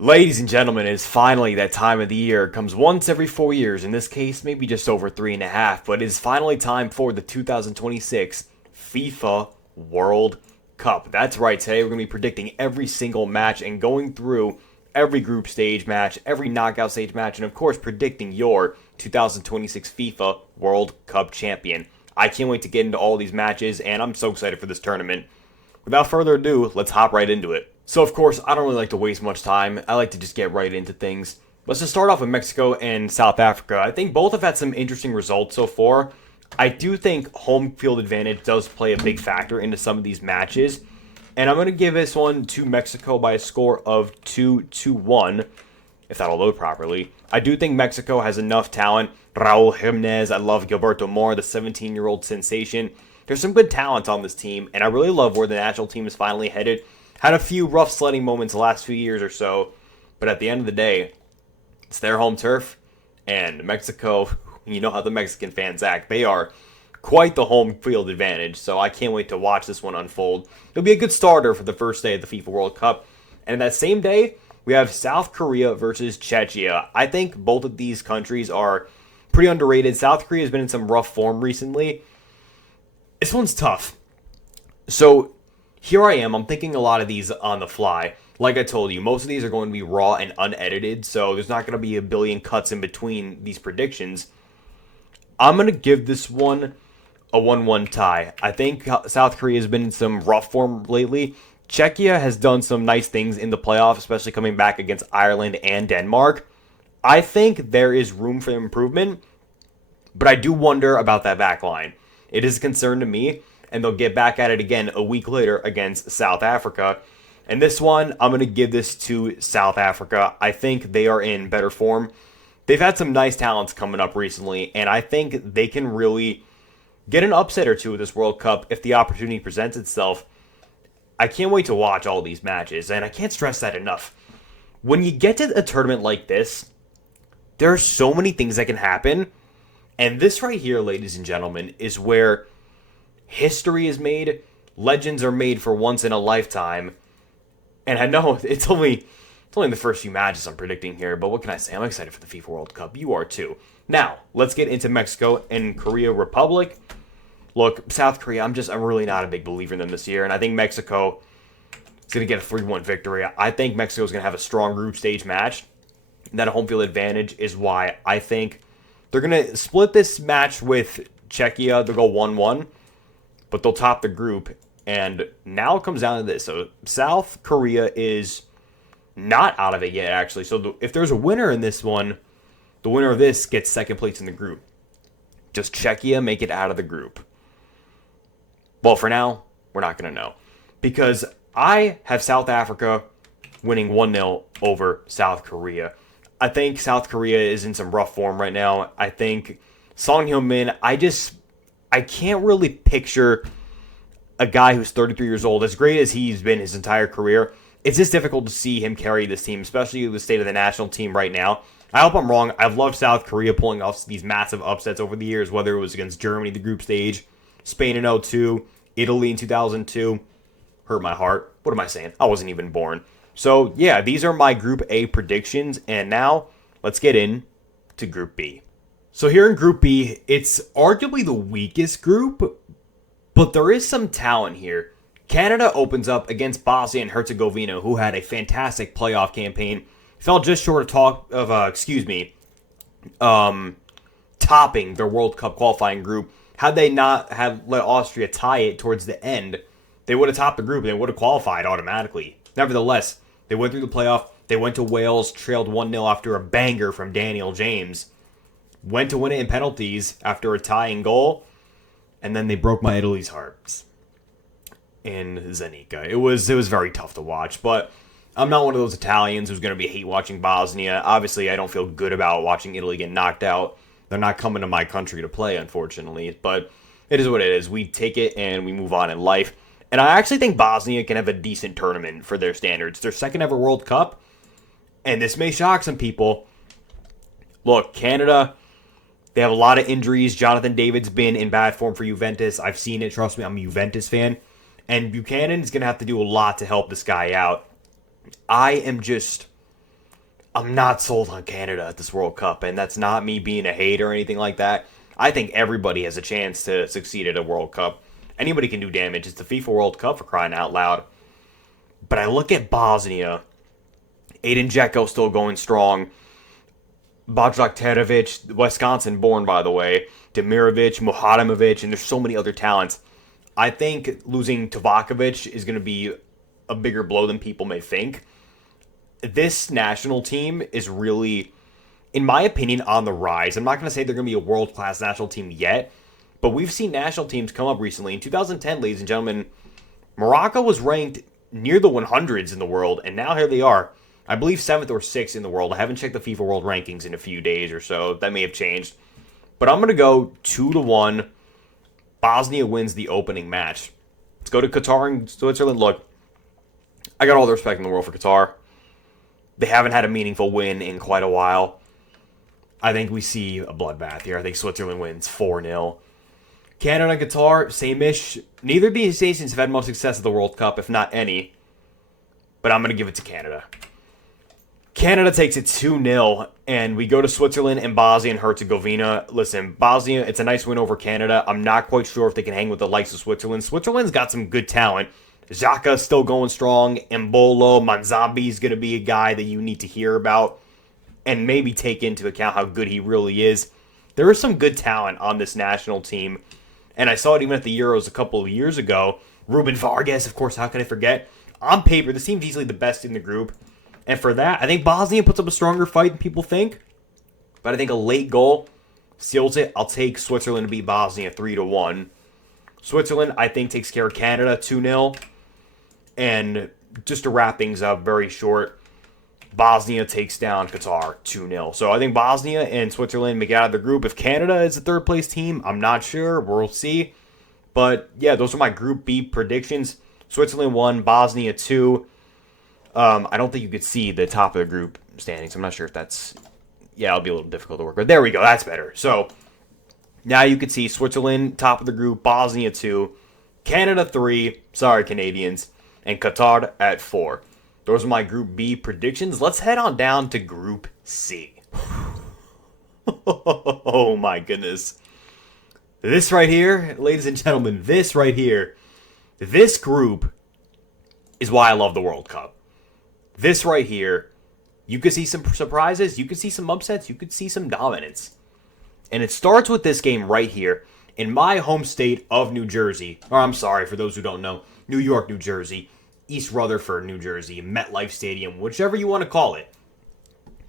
Ladies and gentlemen, it is finally that time of the year. It comes once every 4 years, in this case, maybe just over 3.5, but it is finally time for the 2026 FIFA World Cup. That's right, today we're going to be predicting every single match and going through every group stage match, every knockout stage match, and of course, predicting your 2026 FIFA World Cup champion. I can't wait to get into all these matches, and I'm so excited for this tournament. Without further ado, let's hop right into it. So, of course, I don't really like to waste much time. I like to just get right into things. Let's just start off with Mexico and South Africa. I think both have had some interesting results so far. I do think home field advantage does play a big factor into some of these matches. And I'm going to give this one to Mexico by a score of 2-1, if that'll load properly. I do think Mexico has enough talent. Raul Jimenez, I love Gilberto Moore, the 17-year-old sensation. There's some good talent on this team, and I really love where the national team is finally headed. Had a few rough sledding moments the last few years or so, but at the end of the day, it's their home turf, and Mexico, you know how the Mexican fans act. They are quite the home field advantage, so I can't wait to watch this one unfold. It'll be a good starter for the first day of the FIFA World Cup, and that same day, we have South Korea versus Czechia. I think both of these countries are pretty underrated. South Korea has been in some rough form recently. This one's tough. So, here I am. I'm thinking a lot of these on the fly. Like I told you, most of these are going to be raw and unedited, so there's not going to be a billion cuts in between these predictions. I'm going to give this one a 1-1 tie. I think South Korea has been in some rough form lately. Czechia has done some nice things in the playoffs, especially coming back against Ireland and Denmark. I think there is room for improvement, but I do wonder about that back line. It is a concern to me, and they'll get back at it again a week later against South Africa. And this one, I'm going to give this to South Africa. I think they are in better form. They've had some nice talents coming up recently, and I think they can really get an upset or two with this World Cup if the opportunity presents itself. I can't wait to watch all these matches, and I can't stress that enough. When you get to a tournament like this, there are so many things that can happen, and this right here, ladies and gentlemen, is where history is made, legends are made for once in a lifetime, and I know it's only the first few matches I'm predicting here, but what can I say? I'm excited for the FIFA World Cup. You are too. Now, let's get into Mexico and Korea Republic. Look, South Korea, I'm really not a big believer in them this year, and I think Mexico is going to get a 3-1 victory. I think Mexico is going to have a strong group stage match. That home field advantage is why I think they're going to split this match with Czechia. They'll go 1-1. But they'll top the group, and now it comes down to this. So South Korea is not out of it yet, actually. So if there's a winner in this one, the winner of this gets second place in the group. Does Czechia make it out of the group? Well, for now, we're not going to know. Because I have South Africa winning 1-0 over South Korea. I think South Korea is in some rough form right now. I think Song Heung-min, I can't really picture a guy who's 33 years old, as great as he's been his entire career. It's just difficult to see him carry this team, especially the state of the national team right now. I hope I'm wrong. I've loved South Korea pulling off these massive upsets over the years, whether it was against Germany, the group stage, Spain in 2002, Italy in 2002. Hurt my heart. What am I saying? I wasn't even born. So, yeah, these are my Group A predictions, and now let's get in to Group B. So here in Group B, it's arguably the weakest group, but there is some talent here. Canada opens up against Bosnia and Herzegovina, who had a fantastic playoff campaign. Fell just short of topping their World Cup qualifying group. Had they not have let Austria tie it towards the end, they would have topped the group and they would have qualified automatically. Nevertheless, they went through the playoff. They went to Wales, trailed 1-0 after a banger from Daniel James. Went to win it in penalties after a tying goal, and then they broke my Italy's hearts in Zenica. It was very tough to watch, but I'm not one of those Italians who's going to be hate watching Bosnia. Obviously, I don't feel good about watching Italy get knocked out. They're not coming to my country to play, unfortunately, but it is what it is. We take it and we move on in life. And I actually think Bosnia can have a decent tournament for their standards. Their second ever World Cup, and this may shock some people. Look, Canada, they have a lot of injuries. Jonathan David's been in bad form for Juventus. I've seen it. Trust me, I'm a Juventus fan. And Buchanan is going to have to do a lot to help this guy out. I am just I'm not sold on Canada at this World Cup, and that's not me being a hater or anything like that. I think everybody has a chance to succeed at a World Cup. Anybody can do damage. It's the FIFA World Cup, for crying out loud. But I look at Bosnia. Aiden Dzeko still going strong. Bajrak Terovic, Wisconsin born, by the way. Demirovic, Muhadimovic, and there's so many other talents. I think losing Tavakovic is going to be a bigger blow than people may think. This national team is really, in my opinion, on the rise. I'm not going to say they're going to be a world-class national team yet, but we've seen national teams come up recently. In 2010, ladies and gentlemen, Morocco was ranked near the 100s in the world, and now here they are. I believe 7th or 6th in the world. I haven't checked the FIFA World Rankings in a few days or so. That may have changed. But I'm going to go 2-1. Bosnia wins the opening match. Let's go to Qatar and Switzerland. Look, I got all the respect in the world for Qatar. They haven't had a meaningful win in quite a while. I think we see a bloodbath here. I think Switzerland wins 4-0. Canada and Qatar, same-ish. Neither of these nations have had much success at the World Cup, if not any. But I'm going to give it to Canada. Canada takes it 2-0, and we go to Switzerland and Bosnia and Herzegovina. Listen, Bosnia, it's a nice win over Canada. I'm not quite sure if they can hang with the likes of Switzerland. Switzerland's got some good talent. Xhaka's still going strong. Embolo, Manzambi's going to be a guy that you need to hear about and maybe take into account how good he really is. There is some good talent on this national team, and I saw it even at the Euros a couple of years ago. Ruben Vargas, of course, how can I forget? On paper, this team's easily the best in the group. And for that, I think Bosnia puts up a stronger fight than people think. But I think a late goal seals it. I'll take Switzerland to beat Bosnia 3-1. Switzerland, I think, takes care of Canada 2-0. And just to wrap things up very short, Bosnia takes down Qatar 2-0. So I think Bosnia and Switzerland make it out of the group. If Canada is the third place team, I'm not sure. We'll see. But yeah, those are my Group B predictions. Switzerland 1, Bosnia 2. I don't think you could see the top of the group standings. I'm not sure if that's... Yeah, it'll be a little difficult to work with. There we go. That's better. So, now you can see Switzerland, top of the group, Bosnia 2, Canada 3, sorry Canadians, and Qatar at 4. Those are my Group B predictions. Let's head on down to Group C. Oh my goodness. This right here, ladies and gentlemen, this right here, this group is why I love the World Cup. This right here, you could see some surprises, you could see some upsets, you could see some dominance. And it starts with this game right here in my home state of New Jersey. Or I'm sorry, for those who don't know, New York, New Jersey, East Rutherford, New Jersey, MetLife Stadium, whichever you want to call it.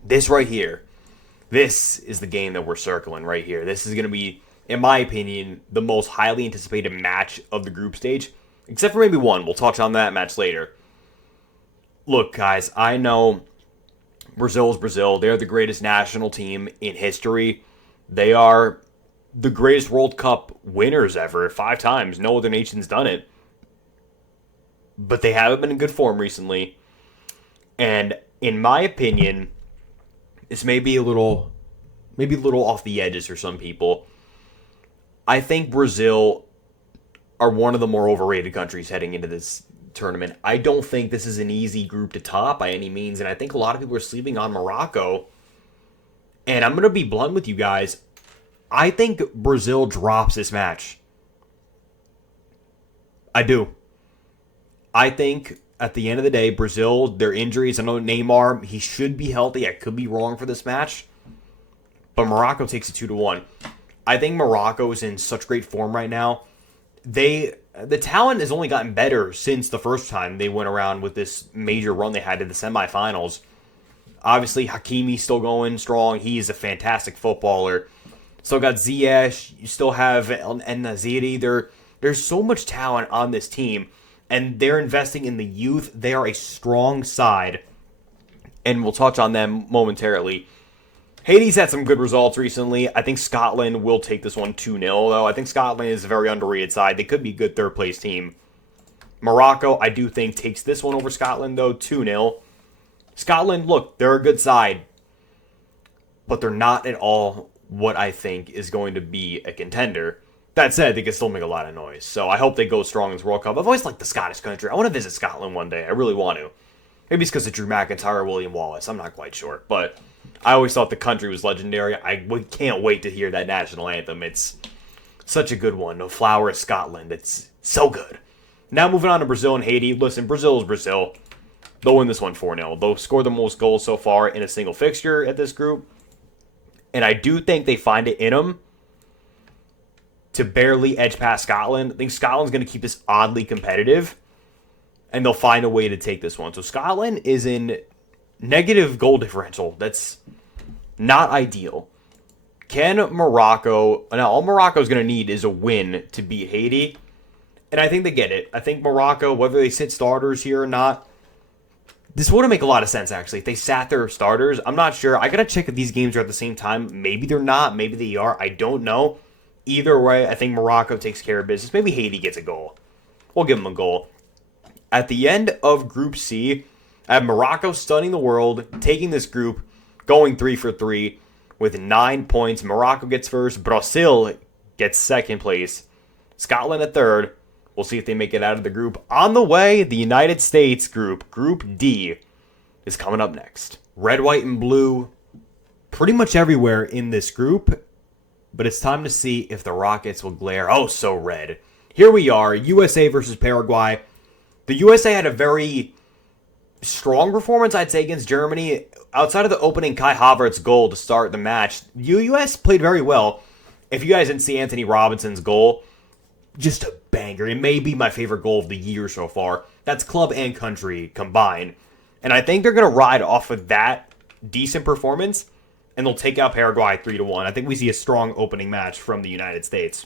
This right here, this is the game that we're circling right here. This is going to be, in my opinion, the most highly anticipated match of the group stage. Except for maybe one. We'll touch on that match later. Look, guys, I know Brazil is Brazil. They're the greatest national team in history. They are the greatest World Cup winners ever, 5 times. No other nation's done it. But they haven't been in good form recently. And in my opinion, this may be a little off the edges for some people. I think Brazil are one of the more overrated countries heading into this tournament. I don't think this is an easy group to top by any means, and I think a lot of people are sleeping on Morocco. And I'm going to be blunt with you guys. I think Brazil drops this match. I do. I think at the end of the day, Brazil, their injuries, I know Neymar, he should be healthy. I could be wrong for this match. But Morocco takes it 2-1. I think Morocco is in such great form right now. The talent has only gotten better since the first time they went around with this major run they had to the semifinals. Obviously, Hakimi's still going strong. He's a fantastic footballer. Still got Ziyech. You still have En-Nesyri. There's so much talent on this team, and they're investing in the youth. They are a strong side, and we'll touch on them momentarily. Haiti's had some good results recently. I think Scotland will take this one 2-0, though. I think Scotland is a very underrated side. They could be a good third-place team. Morocco, I do think, takes this one over Scotland, though, 2-0. Scotland, look, they're a good side, but they're not at all what I think is going to be a contender. That said, they can still make a lot of noise, so I hope they go strong in this World Cup. I've always liked the Scottish country. I want to visit Scotland one day. I really want to. Maybe it's because of Drew McIntyre or William Wallace. I'm not quite sure. But I always thought the country was legendary. We can't wait to hear that national anthem. It's such a good one. No Flower of Scotland. It's so good. Now moving on to Brazil and Haiti. Listen, Brazil is Brazil. They'll win this one 4-0. They'll score the most goals so far in a single fixture at this group. And I do think they find it in them to barely edge past Scotland. I think Scotland's going to keep this oddly competitive. And they'll find a way to take this one. So Scotland is in negative goal differential. That's not ideal. Can Morocco... Now, all Morocco's going to need is a win to beat Haiti. And I think they get it. I think Morocco, whether they sit starters here or not... This wouldn't make a lot of sense, actually, if they sat their starters. I'm not sure. I got to check if these games are at the same time. Maybe they're not. Maybe they are. I don't know. Either way, I think Morocco takes care of business. Maybe Haiti gets a goal. We'll give them a goal. At the end of Group C, I have Morocco stunning the world, taking this group, going 3 for 3 with 9 points. Morocco gets first. Brazil gets second place. Scotland at third. We'll see if they make it out of the group. On the way, the United States group, Group D, is coming up next. Red, white, and blue pretty much everywhere in this group. But it's time to see if the Rockets will glare oh so red. Here we are, USA versus Paraguay. The USA had a very strong performance, I'd say, against Germany. Outside of the opening Kai Havertz goal to start the match, the US played very well. If you guys didn't see Anthony Robinson's goal, just a banger. It may be my favorite goal of the year so far. That's club and country combined. And I think they're going to ride off of that decent performance, and they'll take out Paraguay 3-1. I think we see a strong opening match from the United States.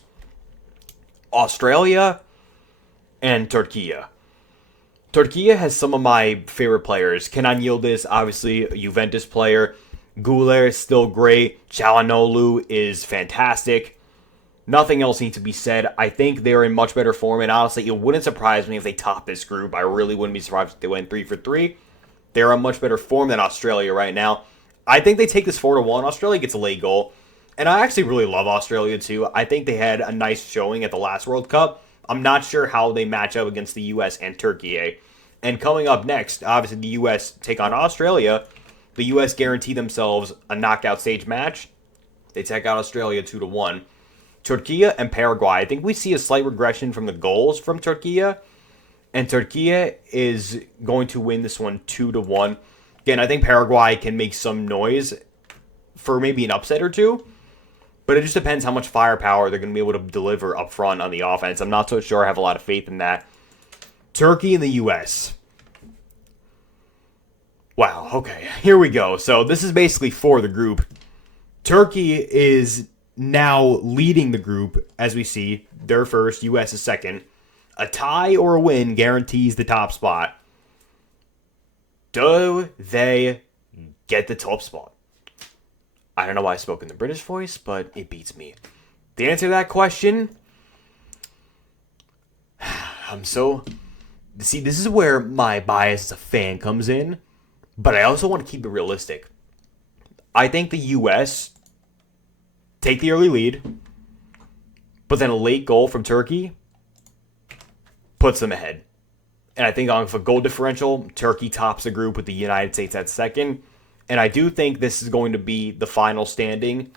Australia and Turkey. Turkey has some of my favorite players. Kenan Yildiz, obviously a Juventus player. Güler is still great. Çalhanoğlu is fantastic. Nothing else needs to be said. I think they're in much better form, and honestly, it wouldn't surprise me if they top this group. I really wouldn't be surprised if they went 3 for 3. They're in much better form than Australia right now. I think they take this 4-1. Australia gets a late goal, and I actually really love Australia too. I think they had a nice showing at the last World Cup. I'm not sure how they match up against the U.S. and Turkey. And coming up next, obviously the U.S. take on Australia. The U.S. guarantee themselves a knockout stage match. They take out Australia 2-1. Turkey and Paraguay. I think we see a slight regression from the goals from Turkey. And Turkey is going to win this one 2-1. Again, I think Paraguay can make some noise for maybe an upset or two. But it just depends how much firepower they're going to be able to deliver up front on the offense. I'm not so sure I have a lot of faith in that. Turkey and the U.S. Wow, okay, here we go. So this is basically for the group. Turkey is now leading the group, as we see. They're first, U.S. is second. A tie or a win guarantees the top spot. Do they get the top spot? I don't know why I spoke in the British voice, but it beats me. The answer to that question... See, this is where my bias as a fan comes in, but I also want to keep it realistic. I think the U.S. take the early lead, but then a late goal from Turkey puts them ahead. And I think on a goal differential, Turkey tops the group with the United States at second. And I do think this is going to be the final standing.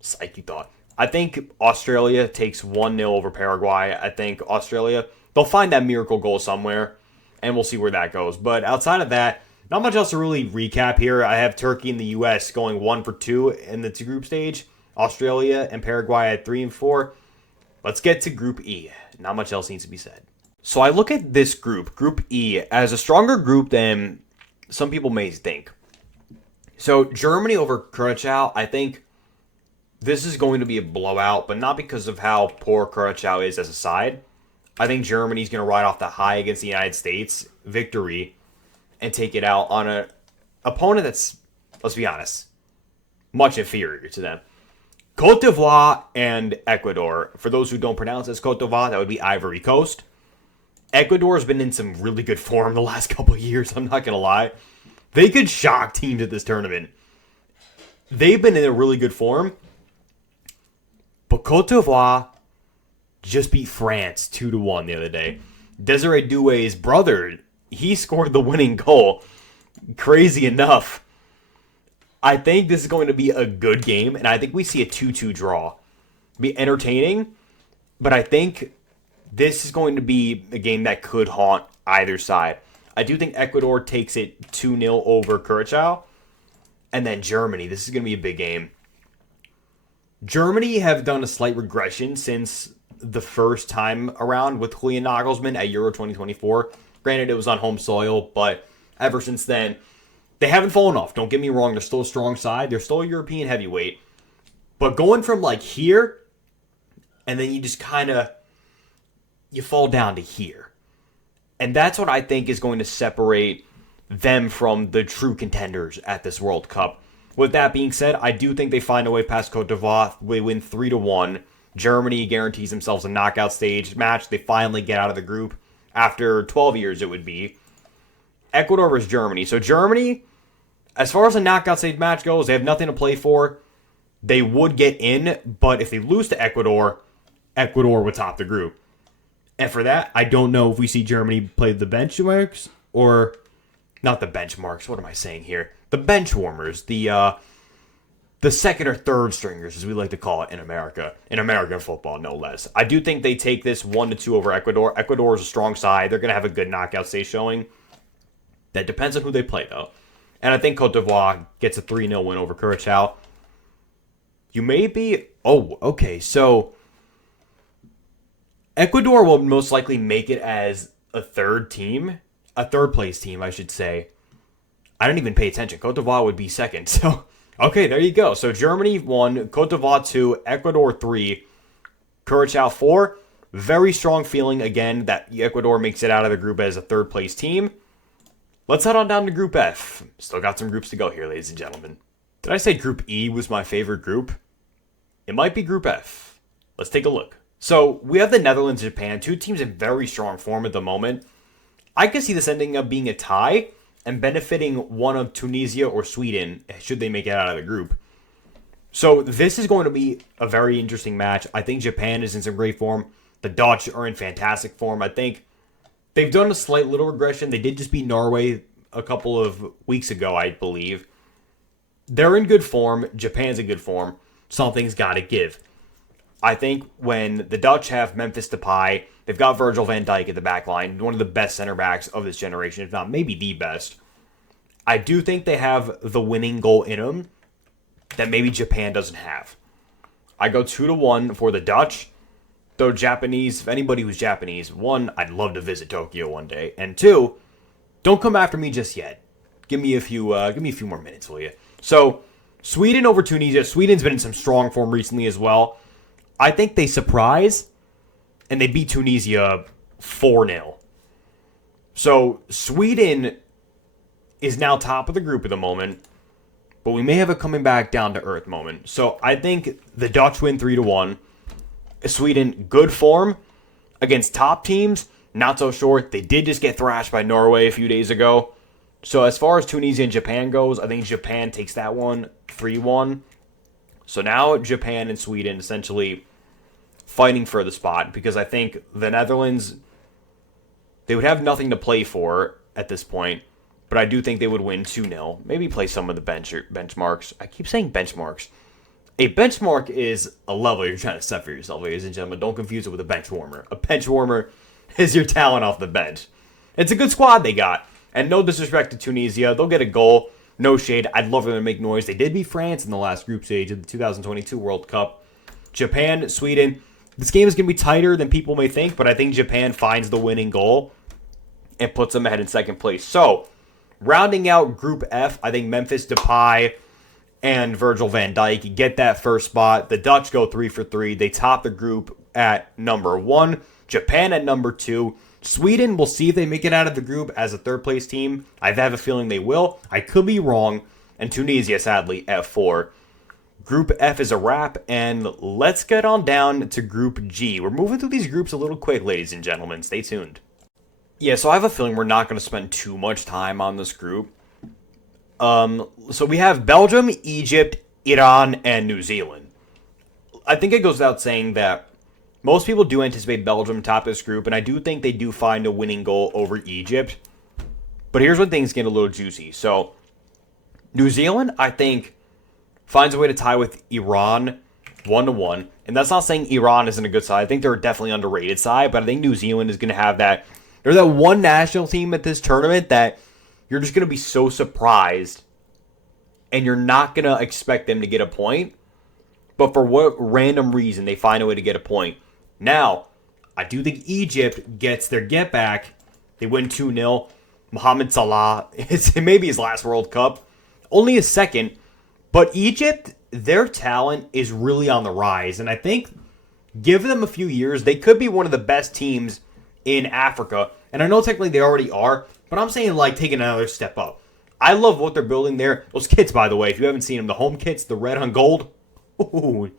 Psych, you thought. I think Australia takes 1-0 over Paraguay. I think Australia, they'll find that miracle goal somewhere, and we'll see where that goes. But outside of that, not much else to really recap here. I have Turkey and the U.S. going 1 for 2 in the group stage. Australia and Paraguay at 3 and 4. Let's get to Group E. Not much else needs to be said. So I look at this group, Group E, as a stronger group than some people may think. So Germany over Curacao, I think this is going to be a blowout, but not because of how poor Curacao is as a side. I think Germany's going to ride off the high against the United States victory and take it out on an opponent that's, let's be honest, much inferior to them. Côte d'Ivoire and Ecuador. For those who don't pronounce it as Côte d'Ivoire, that would be Ivory Coast. Ecuador has been in some really good form the last couple of years, I'm not going to lie. They could shock teams at this tournament. They've been in a really good form. But Côte d'Ivoire just beat France 2-1 the other day. Desiree Doué's brother, he scored the winning goal. crazy enough, I think this is going to be a good game, and I think we see a 2-2 draw. Be entertaining, but I think this is going to be a game that could haunt either side. I do think Ecuador takes it 2-0 over Curacao, and then Germany. This is going to be a big game. Germany have done a slight regression since the first time around with Julian Nagelsmann at Euro 2024. Granted, it was on home soil, but ever since then, they haven't fallen off. Don't get me wrong, they're still a strong side. They're still a European heavyweight. But going from like here, and then you just kind of, you fall down to here. And that's what I think is going to separate them from the true contenders at this World Cup. With that being said, I do think they find a way past Cote d'Ivoire. They win 3-1. Germany guarantees themselves a knockout stage match. They finally get out of the group. After 12 years, it would be. Ecuador versus Germany. So Germany, as far as a knockout stage match goes, they have nothing to play for. They would get in, but if they lose to Ecuador, Ecuador would top the group. And for that, I don't know if we see Germany play the benchmarks or not the benchmarks. What am I saying here? The bench warmers, the second or third stringers, as we like to call it in America, in American football, no less. I do think they take this 1-2 over Ecuador. Ecuador is a strong side. They're going to have a good knockout stage showing. That depends on who they play, though. And I think Cote d'Ivoire gets a 3-0 win over Curacao. You may be... Oh, okay. So, Ecuador will most likely make it as a third team. A third place team, I should say. I didn't even pay attention. Cote d'Ivoire would be second. So, okay, there you go. So, Germany 1, Cote d'Ivoire 2, Ecuador 3, Curacao 4. Very strong feeling, again, that Ecuador makes it out of the group as a third place team. Let's head on down to Group F. Still got some groups to go here, ladies and gentlemen. Did I say Group E was my favorite group? It might be Group F. Let's take a look. So, we have the Netherlands and Japan, two teams in very strong form at the moment. I could see this ending up being a tie and benefiting one of Tunisia or Sweden should they make it out of the group. So, this is going to be a very interesting match. I think Japan is in some great form. The Dutch are in fantastic form. I think they've done a slight little regression. They did just beat Norway a couple of weeks ago, I believe. They're in good form. Japan's in good form. Something's got to give. I think when the Dutch have Memphis Depay, they've got Virgil van Dijk at the back line, one of the best center backs of this generation, if not maybe the best. I do think they have the winning goal in them that maybe Japan doesn't have. I go 2-1 for the Dutch. Though Japanese, if anybody who's Japanese, one, I'd love to visit Tokyo one day, and two, don't come after me just yet. Give me a few more minutes, will you? So, Sweden over Tunisia. Sweden's been in some strong form recently as well. I think they surprise, and they beat Tunisia 4-0. So, Sweden is now top of the group at the moment, but we may have a coming back down to earth moment. So, I think the Dutch win 3-1. Sweden, good form against top teams, not so sure. They did just get thrashed by Norway a few days ago. So as far as Tunisia and Japan goes, I think Japan takes that one 3-1. So now Japan and Sweden essentially fighting for the spot because I think the Netherlands, they would have nothing to play for at this point, but I do think they would win 2-0. Maybe play some of the benchmarks. I keep saying benchmarks. A benchmark is a level you're trying to set for yourself, ladies and gentlemen. Don't confuse it with a bench warmer. A bench warmer is your talent off the bench. It's a good squad they got. And no disrespect to Tunisia. They'll get a goal. No shade. I'd love them to make noise. They did beat France in the last group stage of the 2022 World Cup. Japan, Sweden. This game is going to be tighter than people may think, but I think Japan finds the winning goal and puts them ahead in second place. So, rounding out Group F, I think Memphis Depay and Virgil van Dijk get that first spot. The Dutch go 3 for 3. They top the group at number 1. Japan at number 2. Sweden, we'll see if they make it out of the group as a third place team. I have a feeling they will. I could be wrong. And Tunisia, sadly, at 4. Group F is a wrap, and let's get on down to Group G. We're moving through these groups a little quick, ladies and gentlemen. Stay tuned. Yeah, so I have a feeling we're not going to spend too much time on this group. So we have Belgium, Egypt, Iran, and New Zealand. I think it goes without saying that most people do anticipate Belgium top this group, and I do think they do find a winning goal over Egypt. But here's when things get a little juicy. So, New Zealand, I think, finds a way to tie with Iran 1-1. And that's not saying Iran isn't a good side. I think they're a definitely underrated side, but I think New Zealand is going to have that. They're that one national team at this tournament that you're just going to be so surprised and you're not going to expect them to get a point. But for what random reason, they find a way to get a point. Now, I do think Egypt gets their get back. They win 2-0. Mohamed Salah, it may be his last World Cup. Only his second. But Egypt, their talent is really on the rise. And I think, give them a few years, they could be one of the best teams in Africa. And I know technically they already are, but I'm saying like taking another step up. I love what they're building there. Those kits, by the way, if you haven't seen them, the home kits, the red on gold, ooh,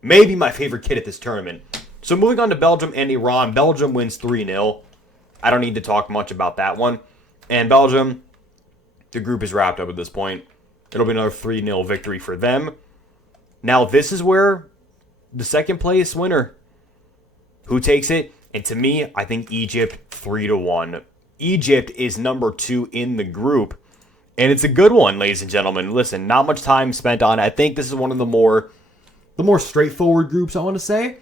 maybe my favorite kit at this tournament. So moving on to Belgium and Iran. Belgium wins 3-0. I don't need to talk much about that one. And Belgium, the group is wrapped up at this point. It'll be another 3-0 victory for them. Now, this is where the second place winner, who takes it? And to me, I think Egypt 3-1. Egypt is number 2 in the group. And it's a good one, ladies and gentlemen. Listen, not much time spent on it. I think this is one of the more straightforward groups, I want to say.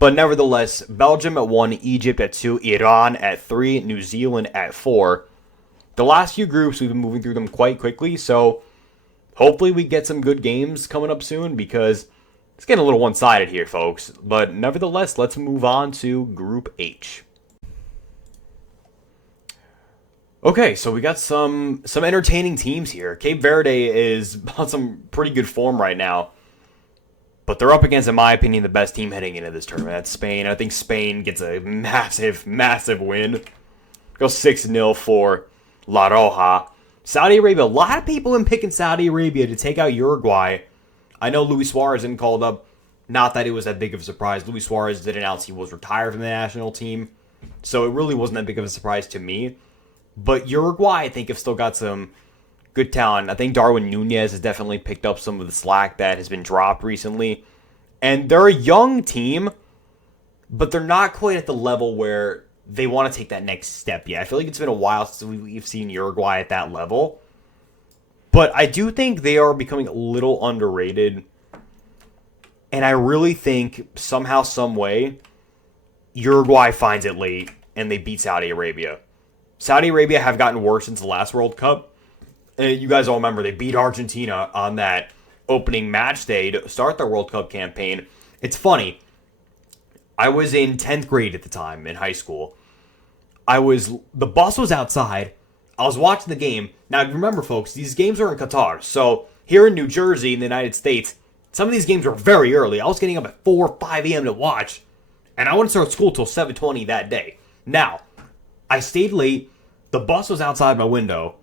But nevertheless, Belgium at 1, Egypt at 2, Iran at 3, New Zealand at 4. The last few groups, we've been moving through them quite quickly, so hopefully we get some good games coming up soon because it's getting a little one-sided here, folks. But nevertheless, let's move on to Group H. Okay, so we got some entertaining teams here. Cape Verde is on some pretty good form right now. But they're up against, in my opinion, the best team heading into this tournament. That's Spain. I think Spain gets a massive, massive win. Go 6-0 for La Roja. Saudi Arabia. A lot of people have been picking Saudi Arabia to take out Uruguay. I know Luis Suarez didn't called up. Not that it was that big of a surprise. Luis Suarez did announce he was retired from the national team. So it really wasn't that big of a surprise to me. But Uruguay, I think, have still got some good talent. I think Darwin Nunez has definitely picked up some of the slack that has been dropped recently. And they're a young team, but they're not quite at the level where they want to take that next step yet. I feel like it's been a while since we've seen Uruguay at that level. But I do think they are becoming a little underrated. And I really think somehow, some way, Uruguay finds it late and they beat Saudi Arabia. Saudi Arabia have gotten worse since the last World Cup. And you guys all remember they beat Argentina on that opening match day to start their World Cup campaign. It's funny. I was in 10th grade at the time in high school. The bus was outside. I was watching the game. Now remember, folks, these games are in Qatar. So here in New Jersey in the United States, some of these games were very early. I was getting up at 4 or 5 a.m. to watch. And I wouldn't start school till 7:20 that day. Now, I stayed late. The bus was outside my window.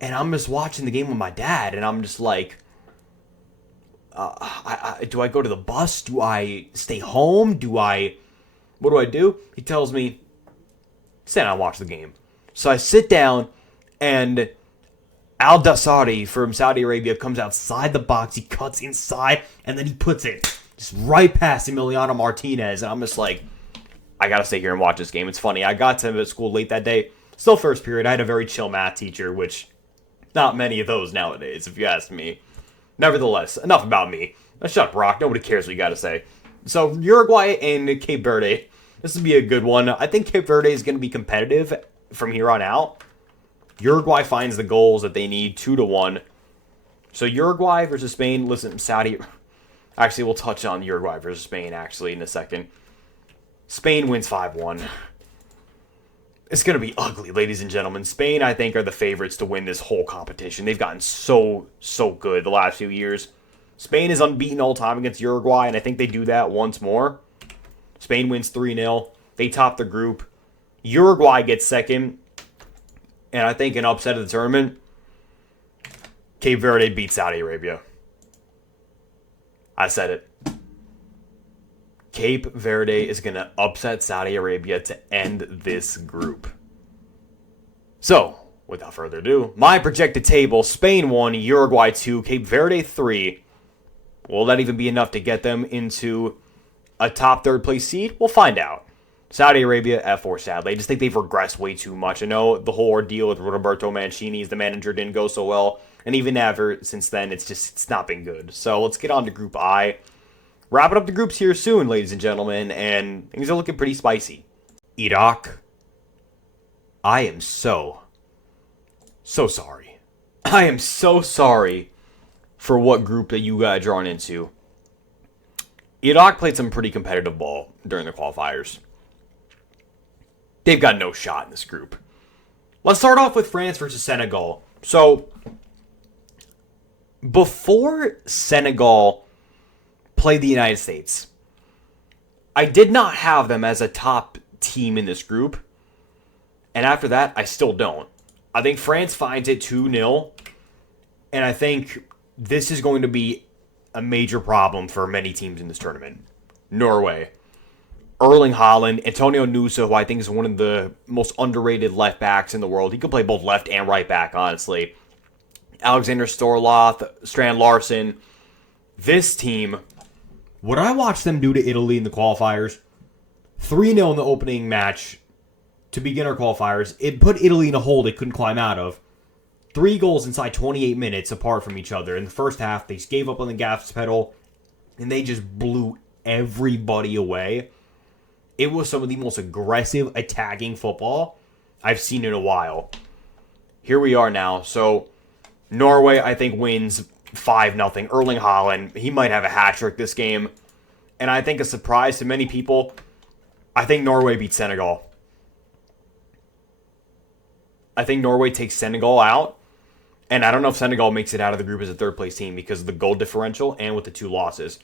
And I'm just watching the game with my dad. And I'm just like, do I go to the bus? Do I stay home? What do I do? He tells me, sit down and watch the game. So I sit down, and Al Dassari from Saudi Arabia comes outside the box. He cuts inside, and then he puts it just right past Emiliano Martinez. And I'm just like, I got to stay here and watch this game. It's funny. I got to school late that day. Still first period. I had a very chill math teacher, which not many of those nowadays, if you ask me. Nevertheless, enough about me. Shut up, Rock. Nobody cares what you got to say. So, Uruguay and Cape Verde. This would be a good one. I think Cape Verde is going to be competitive from here on out. Uruguay finds the goals that they need 2-1. So, Uruguay versus Spain. Listen, Saudi... Actually, we'll touch on Uruguay versus Spain, actually, in a second. Spain wins 5-1. It's going to be ugly, ladies and gentlemen. Spain, I think, are the favorites to win this whole competition. They've gotten so good the last few years. Spain is unbeaten all time against Uruguay, and I think they do that once more. Spain wins 3-0. They top the group. Uruguay gets second. And I think an upset of the tournament, Cape Verde beats Saudi Arabia. I said it. Cape Verde is going to upset Saudi Arabia to end this group. So, without further ado, my projected table, Spain 1, Uruguay 2, Cape Verde 3. Will that even be enough to get them into a top third place seed? We'll find out. Saudi Arabia, F4 sadly. I just think they've regressed way too much. I know the whole ordeal with Roberto Mancini as the manager didn't go so well. And even ever since then, it's not been good. So let's get on to Group I. Wrapping up the groups here soon, ladies and gentlemen, and things are looking pretty spicy. Iraq. I am so sorry. I am so sorry for what group that you got drawn into. Iraq played some pretty competitive ball during the qualifiers. They've got no shot in this group. Let's start off with France versus Senegal. So, before Senegal played the United States, I did not have them as a top team in this group. And after that, I still don't. I think France finds it 2-0. And I think this is going to be a major problem for many teams in this tournament. Norway. Erling Haaland, Antonio Nusa, who I think is one of the most underrated left backs in the world. He could play both left and right back, honestly. Alexander Storloth, Strand Larson. This team, what I watched them do to Italy in the qualifiers, 3-0 in the opening match to begin our qualifiers. It put Italy in a hole they couldn't climb out of. 3 goals inside 28 minutes apart from each other. In the first half, they gave up on the gas pedal, and they just blew everybody away. It was some of the most aggressive attacking football I've seen in a while. Here we are now. So, Norway, I think, wins 5-0. Erling Haaland, he might have a hat-trick this game. And I think a surprise to many people, I think Norway beats Senegal. I think Norway takes Senegal out. And I don't know if Senegal makes it out of the group as a third-place team because of the goal differential and with the 2 losses.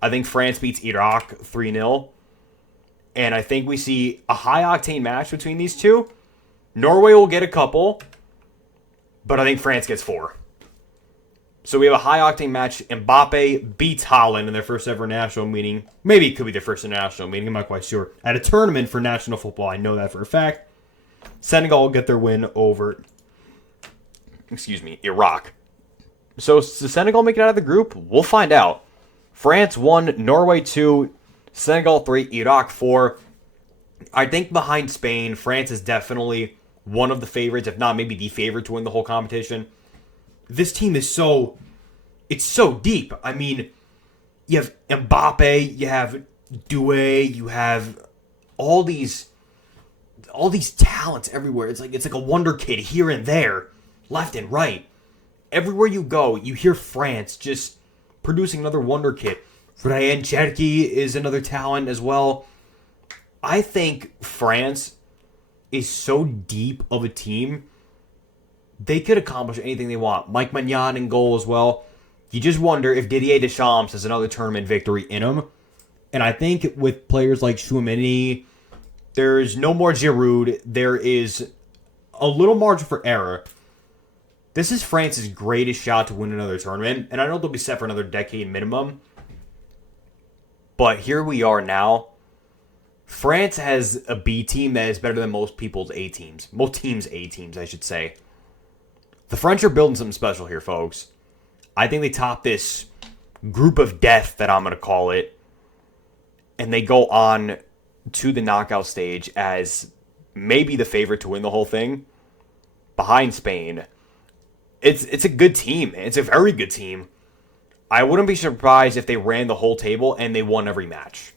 I think France beats Iraq 3-0. And I think we see a high-octane match between these two. Norway will get a couple, but I think France gets 4. So we have a high-octane match. Mbappe beats Holland in their first ever national meeting. Maybe it could be their first national meeting. I'm not quite sure. At a tournament for national football, I know that for a fact. Senegal will get their win over, Iraq. So does Senegal make it out of the group? We'll find out. France 1, Norway 2, Senegal 3, Iraq 4. I think behind Spain, France is definitely one of the favorites, if not maybe the favorite to win the whole competition. This team is so deep. I mean, you have Mbappe, you have Doué, you have all these talents everywhere. It's like a wonder kid here and there, left and right. Everywhere you go, you hear France just producing another wonder kid. Ryan Cherki is another talent as well. I think France is so deep of a team, they could accomplish anything they want. Mike Maignan in goal as well. You just wonder if Didier Deschamps has another tournament victory in him. And I think with players like Chouameni, there's no more Giroud. There is a little margin for error. This is France's greatest shot to win another tournament. And I know they'll be set for another decade minimum. But here we are now. France has a B team that is better than most people's A teams. Most teams' A teams, I should say. The French are building something special here, folks. I think they top this group of death that I'm going to call it. And they go on to the knockout stage as maybe the favorite to win the whole thing. Behind Spain. It's a good team. It's a very good team. I wouldn't be surprised if they ran the whole table and they won every match.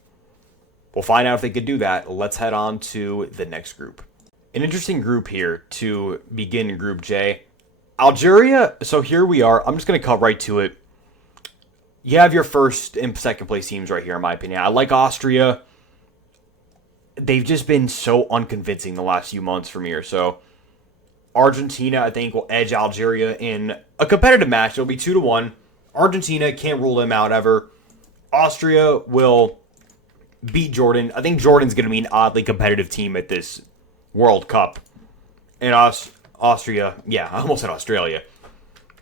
We'll find out if they could do that. Let's head on to the next group. An interesting group here to begin Group J. Algeria, so here we are. I'm just going to cut right to it. You have your first and second place teams right here, in my opinion. I like Austria. They've just been so unconvincing the last few months for me or so. Argentina, I think, will edge Algeria in a competitive match. It'll be 2-1. Argentina, can't rule them out ever. Austria will beat Jordan. I think Jordan's going to be an oddly competitive team at this World Cup. And Austria, I almost said Australia.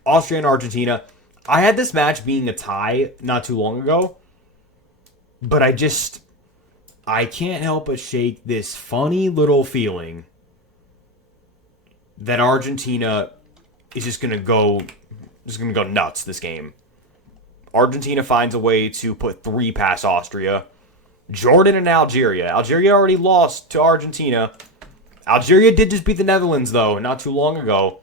Austria and Argentina. I had this match being a tie not too long ago. But I can't help but shake this funny little feeling that Argentina is just going to go nuts this game. Argentina finds a way to put 3 past Austria. Jordan and Algeria. Algeria already lost to Argentina. Algeria did just beat the Netherlands, though, not too long ago.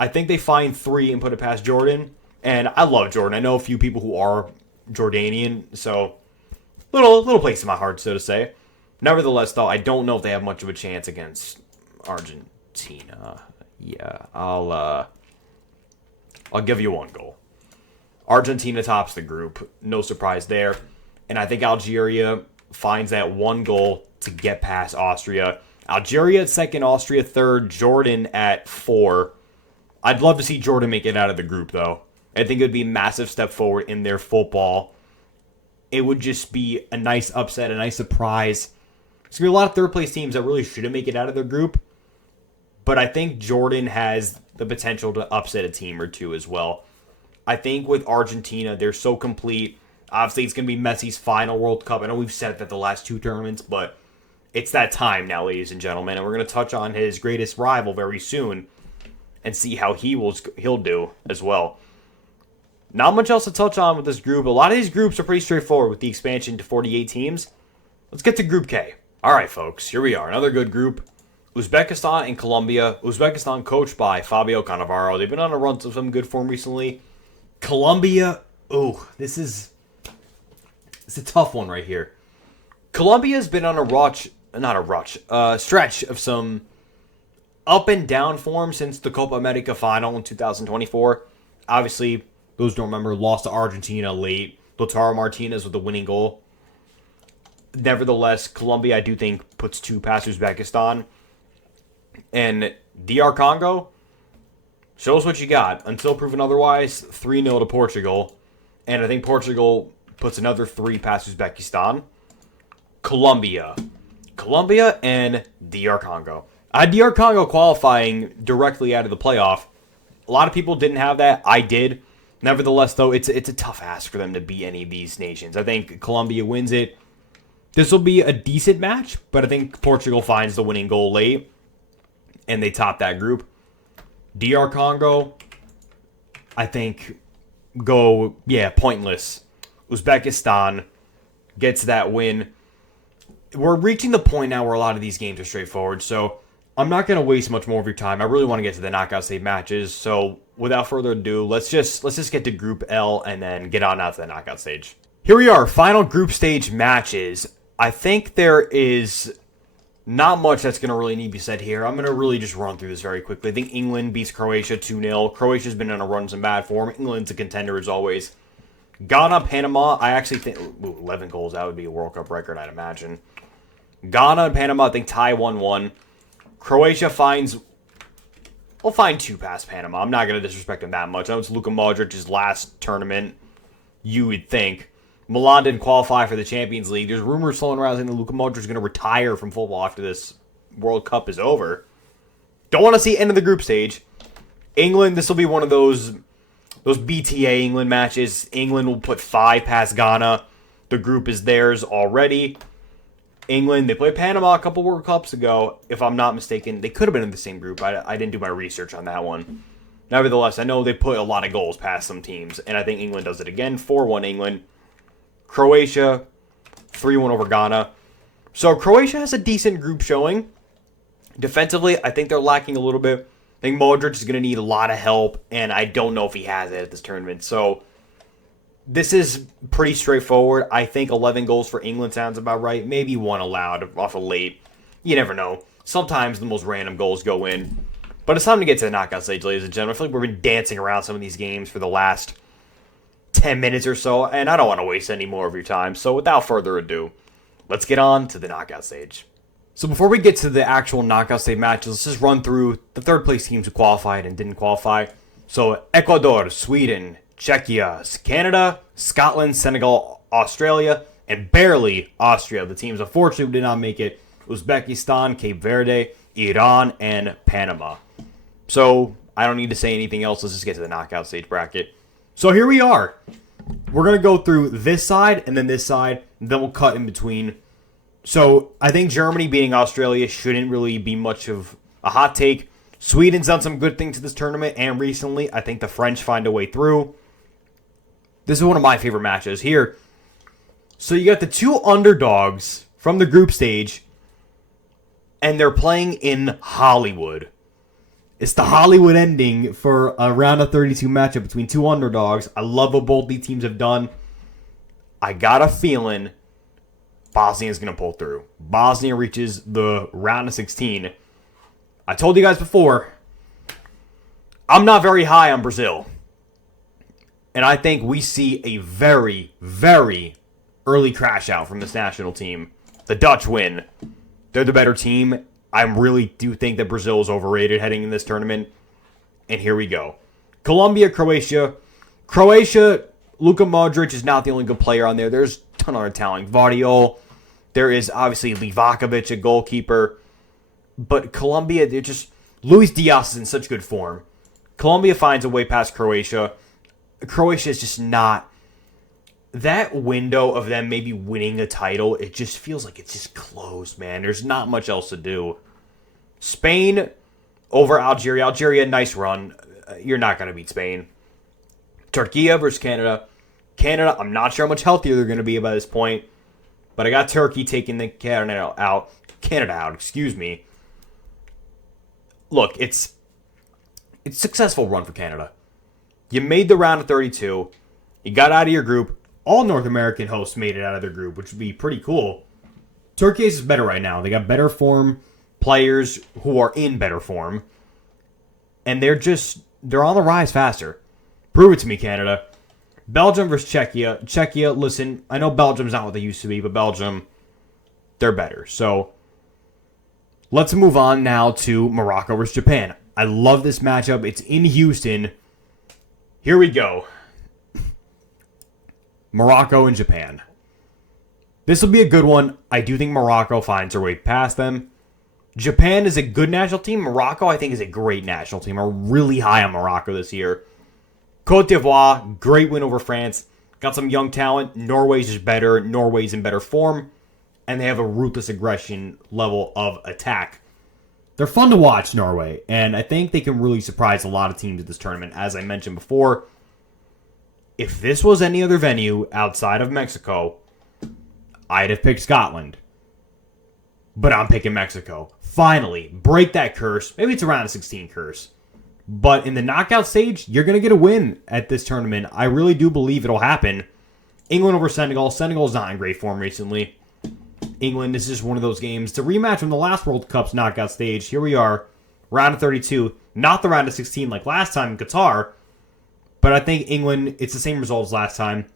I think they find 3 and put it past Jordan. And I love Jordan. I know a few people who are Jordanian, so little place in my heart, so to say. Nevertheless, though, I don't know if they have much of a chance against Argentina. Yeah, I'll give you 1 goal. Argentina tops the group. No surprise there. And I think Algeria finds that 1 goal to get past Austria. Algeria at 2nd, Austria 3rd, Jordan at 4. I'd love to see Jordan make it out of the group, though. I think it would be a massive step forward in their football. It would just be a nice upset, a nice surprise. There's going to be a lot of third-place teams that really shouldn't make it out of their group. But I think Jordan has the potential to upset a team or two as well. I think with Argentina, they're so complete. Obviously, it's going to be Messi's final World Cup. I know we've said that the last 2 tournaments, but it's that time now, ladies and gentlemen. And we're going to touch on his greatest rival very soon and see how he'll do as well. Not much else to touch on with this group. A lot of these groups are pretty straightforward with the expansion to 48 teams. Let's get to Group K. All right, folks, here we are. Another good group. Uzbekistan and Colombia. Uzbekistan coached by Fabio Cannavaro. They've been on a run of some good form recently. Colombia, it's a tough one right here. Colombia's been on a stretch of some up and down form since the Copa America final in 2024. Obviously, those who don't remember, lost to Argentina late. Lautaro Martinez with the winning goal. Nevertheless, Colombia, I do think, puts 2 past Uzbekistan. And DR Congo shows what you got. Until proven otherwise, 3-0 to Portugal. And I think Portugal puts another 3 past Uzbekistan. Colombia and DR Congo. DR Congo qualifying directly out of the playoff. A lot of people didn't have that. I did. Nevertheless, though, it's a tough ask for them to beat any of these nations. I think Colombia wins it. This will be a decent match, but I think Portugal finds the winning goal late, and they top that group. DR Congo, I think, pointless. Uzbekistan gets that win. We're reaching the point now where a lot of these games are straightforward, so I'm not going to waste much more of your time. I really want to get to the knockout stage matches, so without further ado, let's just get to Group L and then get on out to the knockout stage. Here we are, final group stage matches. I think there is not much that's going to really need to be said here. I'm going to really just run through this very quickly. I think England beats Croatia 2-0. Croatia's been on a run some bad form. England's a contender as always. Ghana, Panama, I actually think 11 goals, that would be a World Cup record, I'd imagine. Ghana and Panama, I think tie 1-1. Croatia will find 2 past Panama. I'm not going to disrespect them that much. I know it's Luka Modric's last tournament, you would think. Milan didn't qualify for the Champions League. There's rumors flowing around saying that Luka Modric is going to retire from football after this World Cup is over. Don't want to see end of the group stage. England, this will be one of those BTA England matches. England will put 5 past Ghana. The group is theirs already. England, they played Panama a couple World Cups ago. If I'm not mistaken, they could have been in the same group. I didn't do my research on that one. Nevertheless, I know they put a lot of goals past some teams, and I think England does it again. 4-1 England. Croatia, 3-1 over Ghana. So Croatia has a decent group showing. Defensively, I think they're lacking a little bit. I think Modric is going to need a lot of help, and I don't know if he has it at this tournament. So this is pretty straightforward. I think 11 goals for England sounds about right. Maybe 1 allowed off a late. You never know. Sometimes the most random goals go in. But it's time to get to the knockout stage, ladies and gentlemen. I feel like we've been dancing around some of these games for the last 10 minutes or so, and I don't want to waste any more of your time. So without further ado, let's get on to the knockout stage. So before we get to the actual knockout stage matches, let's just run through the third place teams who qualified and didn't qualify. So Ecuador, Sweden, Czechia, Canada, Scotland, Senegal, Australia, and barely Austria. The teams unfortunately did not make it. Uzbekistan, Cape Verde, Iran, and Panama. So I don't need to say anything else. Let's just get to the knockout stage bracket. So here we are. We're going to go through this side and then this side, and then we'll cut in between. So I think Germany beating Australia shouldn't really be much of a hot take. Sweden's done some good things to this tournament, and recently I think the French find a way through. This is one of my favorite matches here. So you got the two underdogs from the group stage, and they're playing in Hollywood. It's the Hollywood ending for a round of 32 matchup between two underdogs. I love what both these teams have done. I got a feeling Bosnia is going to pull through. Bosnia reaches the round of 16. I told you guys before, I'm not very high on Brazil. And I think we see a very, very early crash out from this national team. The Dutch win. They're the better team. I really do think that Brazil is overrated heading in this tournament. And here we go. Colombia, Croatia. Croatia, Luka Modric is not the only good player on there. There's a ton of other talent. Vardiol. There is obviously Livakovic, a goalkeeper. But Colombia, they're just... Luis Diaz is in such good form. Colombia finds a way past Croatia. Croatia is just not... That window of them maybe winning a title, it just feels like it's just closed, man. There's not much else to do. Spain over Algeria. Algeria, nice run. You're not going to beat Spain. Turkey versus Canada. Canada, I'm not sure how much healthier they're going to be by this point. But I got Turkey taking the Canada out. Look, it's a successful run for Canada. You made the round of 32. You got out of your group. All North American hosts made it out of their group, which would be pretty cool. Turkey is better right now. They got better form players who are in better form. And they're on the rise faster. Prove it to me, Canada. Belgium versus Czechia. Czechia, listen, I know Belgium's not what they used to be, but Belgium, they're better. So, let's move on now to Morocco versus Japan. I love this matchup. It's in Houston. Here we go. Morocco and Japan. This will be a good one. I do think Morocco finds their way past them. Japan is a good national team. Morocco, I think, is a great national team. I'm really high on Morocco this year. Côte d'Ivoire, great win over France. Got some young talent. Norway's just better. Norway's in better form. And they have a ruthless aggression level of attack. They're fun to watch, Norway. And I think they can really surprise a lot of teams at this tournament. As I mentioned before, if this was any other venue outside of Mexico, I'd have picked Scotland. But I'm picking Mexico. Finally, break that curse. Maybe it's a round of 16 curse. But in the knockout stage, you're going to get a win at this tournament. I really do believe it'll happen. England over Senegal. Senegal's not in great form recently. England, this is one of those games. It's a rematch from the last World Cup's knockout stage. Here we are. Round of 32. Not the round of 16 like last time in Qatar. But I think England, it's the same result as last time.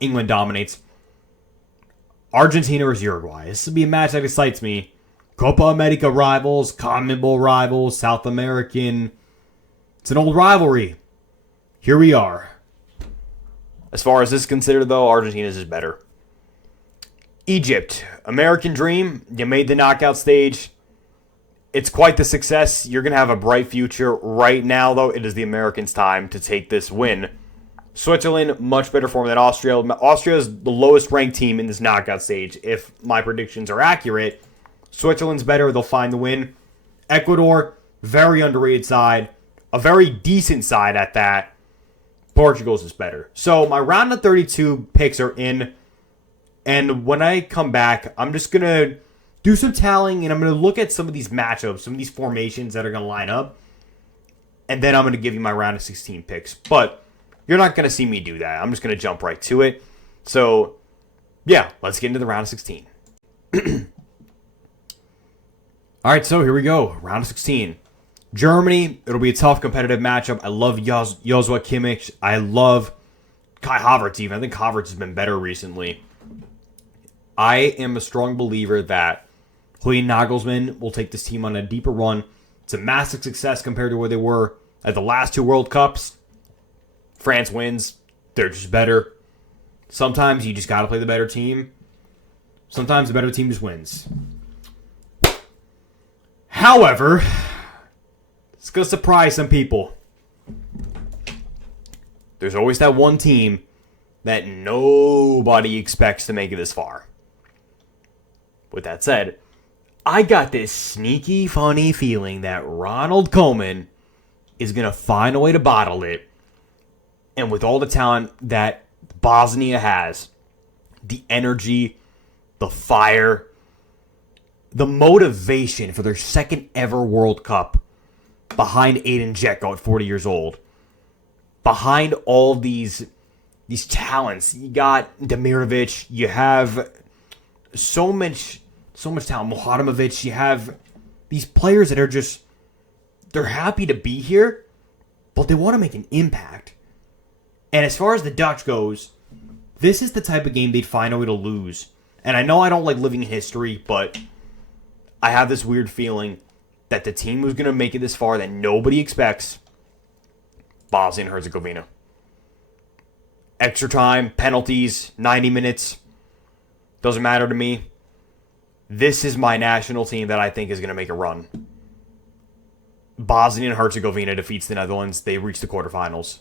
England dominates. Argentina versus Uruguay. This will be a match that excites me. Copa America rivals, CONMEBOL rivals, South American. It's an old rivalry. Here we are. As far as this is considered, though, Argentina's is better. Egypt. American dream. You made the knockout stage. It's quite the success. You're going to have a bright future. Right now, though, it is the Americans' time to take this win. Switzerland, much better form than Austria. Austria is the lowest ranked team in this knockout stage. If my predictions are accurate, Switzerland's better. They'll find the win. Ecuador, very underrated side. A very decent side at that. Portugal's is better. So my round of 32 picks are in. And when I come back, I'm just going to do some tallying, and I'm going to look at some of these matchups, some of these formations that are going to line up, and then I'm going to give you my round of 16 picks. But you're not going to see me do that. I'm just going to jump right to it. So, yeah, let's get into the round of 16. All right, so here we go. Round of 16. Germany, it'll be a tough competitive matchup. I love Joshua Kimmich. I love Kai Havertz even. I think Havertz has been better recently. I am a strong believer that Julian Nagelsmann will take this team on a deeper run. It's a massive success compared to where they were at the last two World Cups. France wins. They're just better. Sometimes you just got to play the better team. Sometimes the better team just wins. However, it's going to surprise some people. There's always that one team that nobody expects to make it this far. With that said, I got this sneaky, funny feeling that Ronald Koeman is going to find a way to bottle it. And with all the talent that Bosnia has, the energy, the fire, the motivation for their second ever World Cup behind Aiden Dzeko at 40 years old. Behind all these talents. You got Demirovic, you have so much talent. Mohadimovic, you have these players that are just, they're happy to be here, but they want to make an impact. And as far as the Dutch goes, this is the type of game they'd find a way to lose. And I know I don't like living in history, but I have this weird feeling that the team who's going to make it this far that nobody expects, Bosnia and Herzegovina. Extra time, penalties, 90 minutes, doesn't matter to me. This is my national team that I think is going to make a run. Bosnia and Herzegovina defeats the Netherlands. They reach the quarterfinals.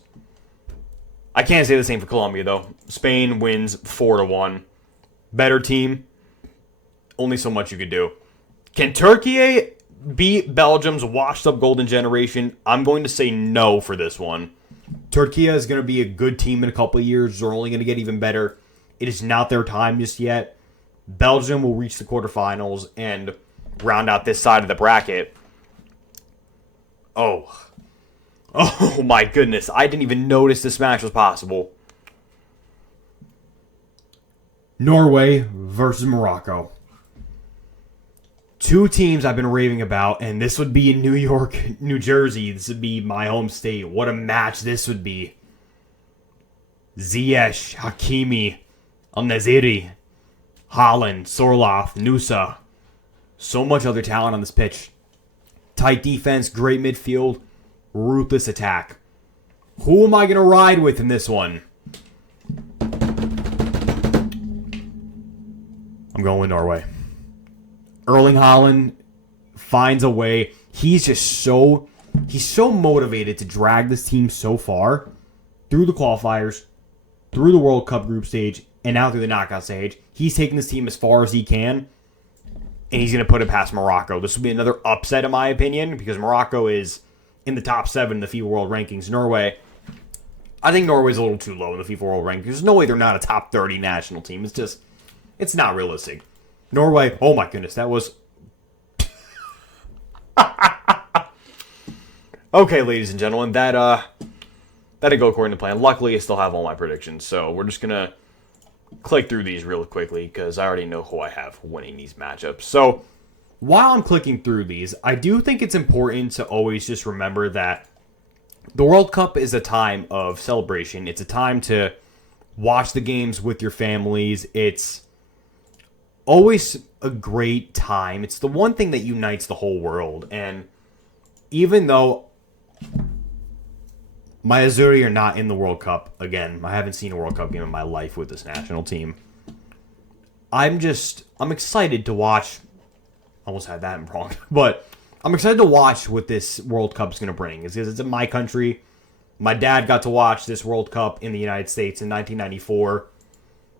I can't say the same for Colombia, though. Spain wins 4-1. Better team. Only so much you could do. Can Turkey beat Belgium's washed-up golden generation? I'm going to say no for this one. Turkey is going to be a good team in a couple of years. They're only going to get even better. It is not their time just yet. Belgium will reach the quarterfinals and round out this side of the bracket. Oh my goodness. I didn't even notice this match was possible. Norway versus Morocco. Two teams I've been raving about, and this would be in New York, New Jersey. This would be my home state. What a match this would be. Ziyech, Hakimi, Al-Naziri, Haaland, Sorloth, Nusa. So much other talent on this pitch. Tight defense, great midfield, ruthless attack. Who am I going to ride with in this one? I'm going with Norway. Erling Haaland finds a way. He's so motivated to drag this team so far through the qualifiers, through the World Cup group stage, and now through the knockout stage. He's taking this team as far as he can, and he's going to put it past Morocco. This will be another upset, in my opinion, because Morocco is in the top 7 in the FIFA World Rankings. Norway, I think Norway's a little too low in the FIFA World Rankings. There's no way they're not a top 30 national team. It's not realistic. Norway, oh my goodness, that was... Okay, ladies and gentlemen, that didn't go according to plan. Luckily, I still have all my predictions, so we're just going to click through these real quickly because I already know who I have winning these matchups. So, while I'm clicking through these, I do think it's important to always just remember that the World Cup is a time of celebration. It's a time to watch the games with your families. It's always a great time. It's the one thing that unites the whole world. And even though my Azzurri are not in the World Cup, again, I haven't seen a World Cup game in my life with this national team. I'm excited to watch. Almost had that wrong. But I'm excited to watch what this World Cup is going to bring. Because it's in my country. My dad got to watch this World Cup in the United States in 1994.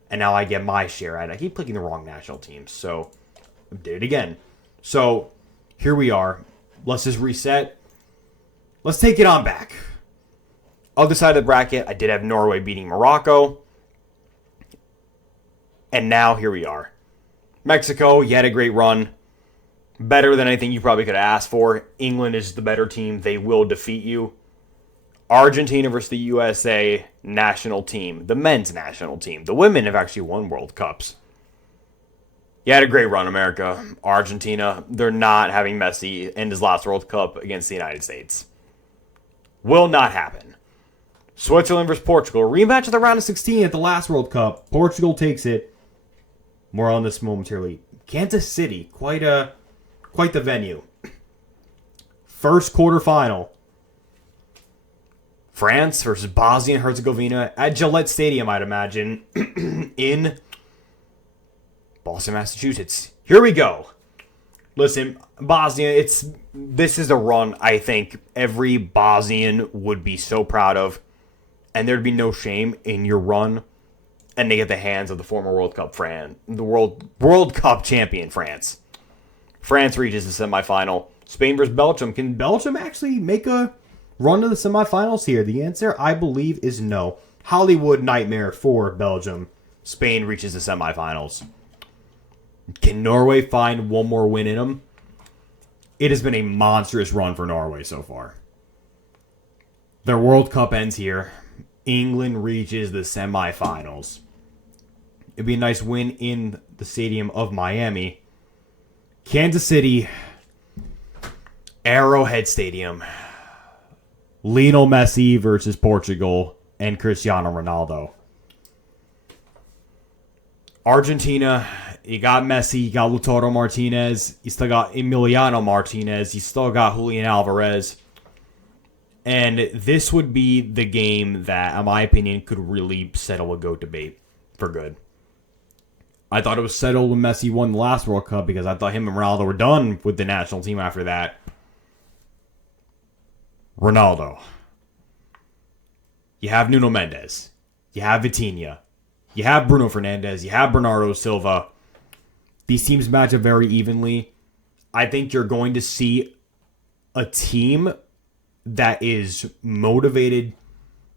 And now I get my share. I keep clicking the wrong national teams, so I did it again. So here we are. Let's just reset. Let's take it on back. Other side of the bracket, I did have Norway beating Morocco. And now here we are. Mexico, you had a great run. Better than anything you probably could have asked for. England is the better team. They will defeat you. Argentina versus the USA national team. The men's national team. The women have actually won World Cups. You had a great run, America. Argentina, they're not having Messi end his last World Cup against the United States. Will not happen. Switzerland versus Portugal. Rematch of the round of 16 at the last World Cup. Portugal takes it. More on this momentarily. Kansas City, quite the venue. First quarterfinal. France versus Bosnia and Herzegovina at Gillette Stadium, I'd imagine, in Boston, Massachusetts. Here we go. Listen, Bosnia, this is a run I think every Bosnian would be so proud of, and there'd be no shame in your run, and they get the hands of the former World Cup champion France. France reaches the semifinal. Spain versus Belgium. Can Belgium actually make a run to the semifinals here? The answer, I believe, is no. Hollywood nightmare for Belgium. Spain reaches the semifinals. Can Norway find one more win in them? It has been a monstrous run for Norway so far. Their World Cup ends here. England reaches the semifinals. It'd be a nice win in the stadium of Miami. Kansas City, Arrowhead Stadium. Lionel Messi versus Portugal and Cristiano Ronaldo. Argentina, you got Messi, you got Lautaro Martinez, you still got Emiliano Martinez, you still got Julian Alvarez. And this would be the game that, in my opinion, could really settle a GOAT debate for good. I thought it was settled when Messi won the last World Cup because I thought him and Ronaldo were done with the national team after that. Ronaldo. You have Nuno Mendes. You have Vitinha. You have Bruno Fernandes. You have Bernardo Silva. These teams match up very evenly. I think you're going to see a team that is motivated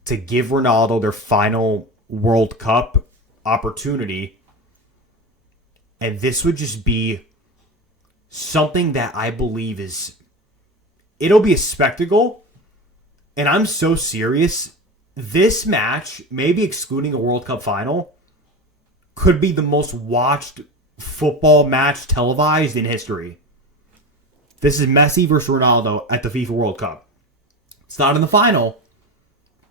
to give Ronaldo their final World Cup opportunity. And this would just be something that I believe it'll be a spectacle. And I'm so serious. This match, maybe excluding a World Cup final, could be the most watched football match televised in history. This is Messi versus Ronaldo at the FIFA World Cup. It's not in the final,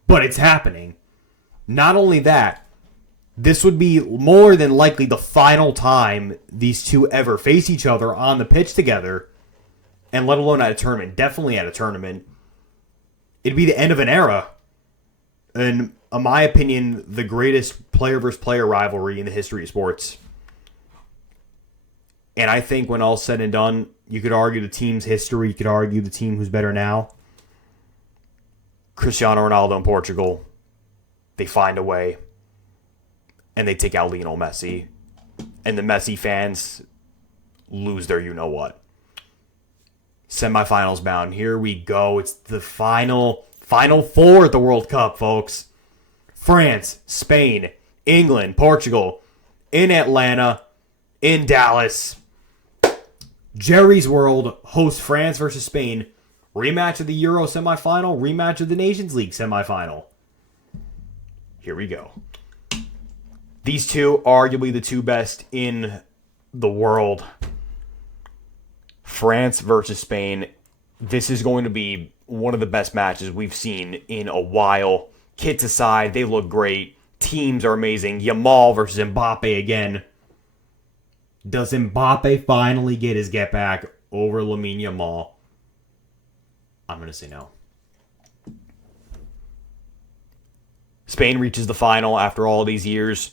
but it's happening. Not only that, this would be more than likely the final time these two ever face each other on the pitch together, and let alone at a tournament. Definitely at a tournament. It'd be the end of an era. And in my opinion, the greatest player versus player rivalry in the history of sports. And I think when all's said and done, you could argue the team's history, you could argue the team who's better now. Cristiano Ronaldo and Portugal, they find a way. And they take out Lionel Messi. And the Messi fans lose their you-know-what. Semifinals bound. Here we go. It's the Final Four at the World Cup, folks. France, Spain, England, Portugal, in Atlanta, in Dallas. Jerry's World hosts France versus Spain. Rematch of the Euro semifinal, rematch of the Nations League semifinal. Here we go. These two, arguably the two best in the world. France versus Spain. This is going to be one of the best matches we've seen in a while. Kits aside, they look great. Teams are amazing. Yamal versus Mbappe again. Does Mbappe finally get his get back over Lamine Yamal? I'm going to say no. Spain reaches the final after all these years.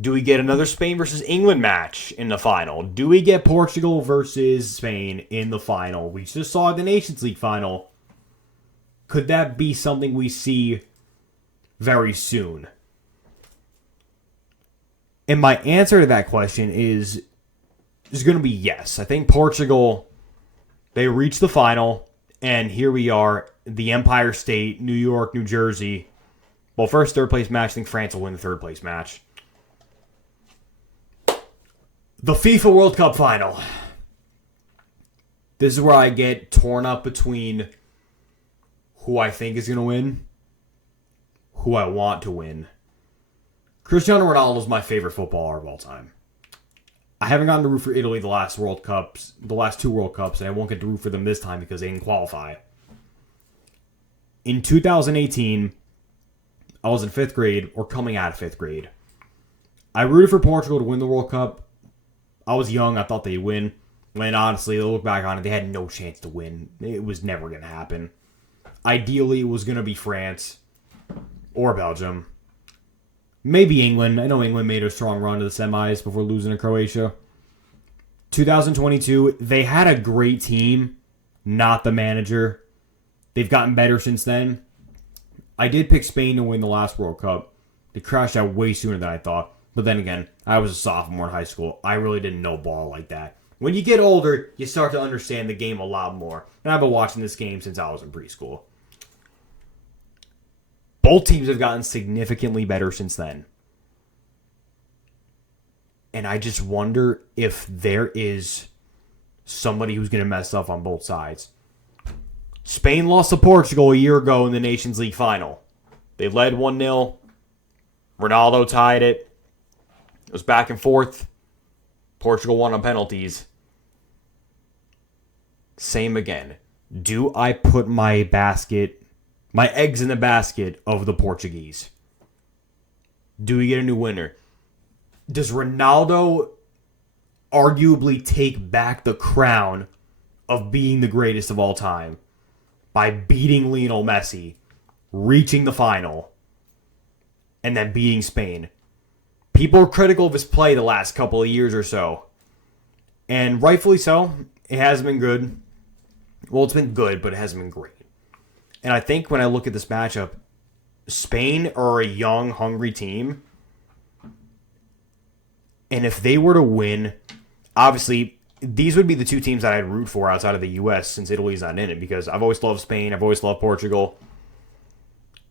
Do we get another Spain versus England match in the final? Do we get Portugal versus Spain in the final? We just saw the Nations League final. Could that be something we see very soon? And my answer to that question is going to be yes. I think Portugal, they reached the final, and here we are, the Empire State, New York, New Jersey. Well, first, third place match. I think France will win the third place match. The FIFA World Cup final. This is where I get torn up between who I think is going to win, who I want to win. Cristiano Ronaldo is my favorite footballer of all time. I haven't gotten to root for Italy the last two World Cups, and I won't get to root for them this time because they didn't qualify. In 2018, I was in 5th grade, or coming out of 5th grade. I rooted for Portugal to win the World Cup. I was young. I thought they'd win. When honestly, they look back on it, they had no chance to win. It was never going to happen. Ideally, it was going to be France or Belgium. Maybe England. I know England made a strong run to the semis before losing to Croatia. 2022, they had a great team, not the manager. They've gotten better since then. I did pick Spain to win the last World Cup. They crashed out way sooner than I thought. But then again, I was a sophomore in high school. I really didn't know ball like that. When you get older, you start to understand the game a lot more. And I've been watching this game since I was in preschool. Both teams have gotten significantly better since then. And I just wonder if there is somebody who's going to mess up on both sides. Spain lost to Portugal a year ago in the Nations League final. They led 1-0. Ronaldo tied it. It was back and forth. Portugal won on penalties. Same again. Do I put my eggs in the basket of the Portuguese? Do we get a new winner? Does Ronaldo arguably take back the crown of being the greatest of all time by beating Lionel Messi, reaching the final, and then beating Spain? People are critical of his play the last couple of years or so. And rightfully so. It hasn't been good. Well, it's been good, but it hasn't been great. And I think when I look at this matchup, Spain are a young, hungry team. And if they were to win, obviously, these would be the two teams that I'd root for outside of the U.S. since Italy's not in it, because I've always loved Spain. I've always loved Portugal.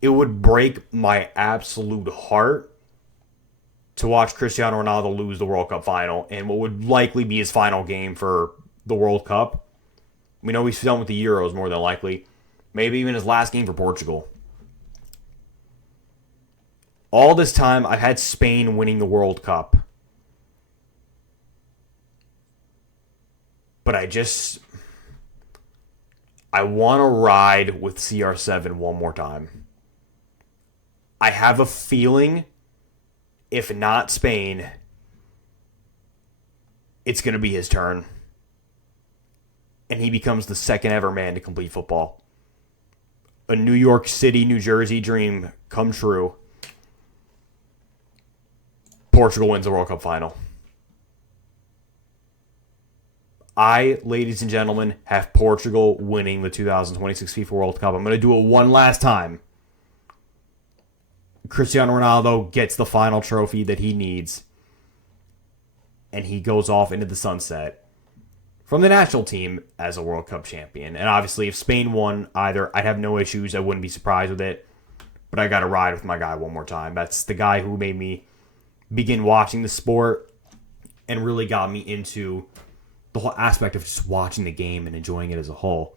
It would break my absolute heart to watch Cristiano Ronaldo lose the World Cup final and what would likely be his final game for the World Cup. We know he's done with the Euros more than likely. Maybe even his last game for Portugal. All this time, I've had Spain winning the World Cup. But I want to ride with CR7 one more time. I have a feeling, if not Spain, it's going to be his turn. And he becomes the second ever man to complete football. A New York City, New Jersey dream come true. Portugal wins the World Cup final. I, ladies and gentlemen, have Portugal winning the 2026 FIFA World Cup. I'm going to do it one last time. Cristiano Ronaldo gets the final trophy that he needs. And he goes off into the sunset from the national team as a World Cup champion. And obviously, if Spain won either, I'd have no issues. I wouldn't be surprised with it. But I got to ride with my guy one more time. That's the guy who made me begin watching the sport and really got me into the whole aspect of just watching the game and enjoying it as a whole.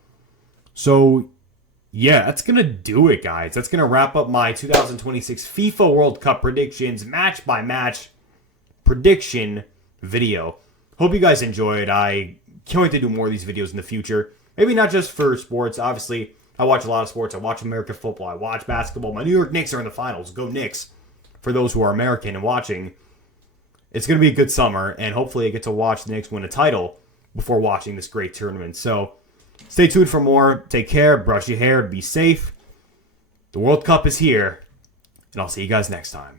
So, yeah, that's going to do it, guys. That's going to wrap up my 2026 FIFA World Cup predictions, match-by-match prediction video. Hope you guys enjoyed. I can't wait to do more of these videos in the future. Maybe not just for sports. Obviously, I watch a lot of sports. I watch American football. I watch basketball. My New York Knicks are in the finals. Go Knicks. For those who are American and watching, it's going to be a good summer, and hopefully I get to watch the Knicks win a title before watching this great tournament. So, stay tuned for more. Take care. Brush your hair. Be safe. The World Cup is here, and I'll see you guys next time.